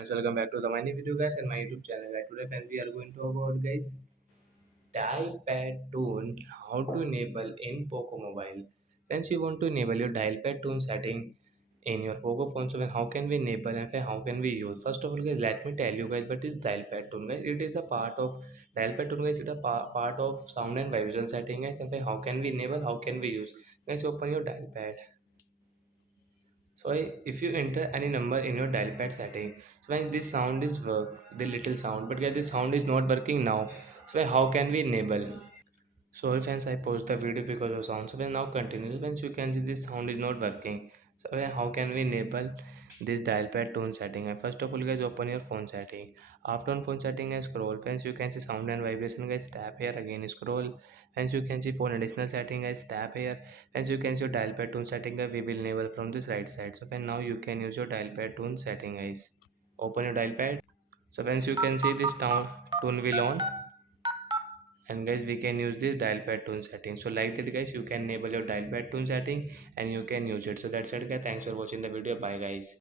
and welcome back to the my new video guys and my YouTube channel. Right, today friends, we are going to talk about guys dialpad tone, how to enable in Poco Mobile. Friends, you want to enable your dialpad tone setting in your Poco phone. So then how can we enable and then how can we use? First of all guys, let me tell you guys what is dialpad tone guys. It is a part of dialpad tone guys. It is a part of sound and vibration setting guys. And then how can we enable? How can we use? Guys, open your dialpad. So if you enter any number in your dial pad setting, so when this sound is work, the little sound, but yeah, this sound is not working now. So how can we enable? So friends, I post the video because of sound. So when now continue, when you can see this sound is not working. So how can we enable this dial pad tone setting? And first of all, guys, open your phone setting. After on phone setting, I scroll. Friends, you can see sound and vibration. Guys, tap here again. Scroll. Friends, you can see phone additional setting. Guys, tap here. Friends, you can see your dial pad tone setting. Guys, we will enable from this right side. So when now you can use your dial pad tone setting, guys. Open your dial pad. So friends, you can see this tone will on, and guys we can use this dial pad tune setting. So like that guys, you can enable your dial pad tune setting and you can use it. So that's it guys, thanks for watching the video, bye guys.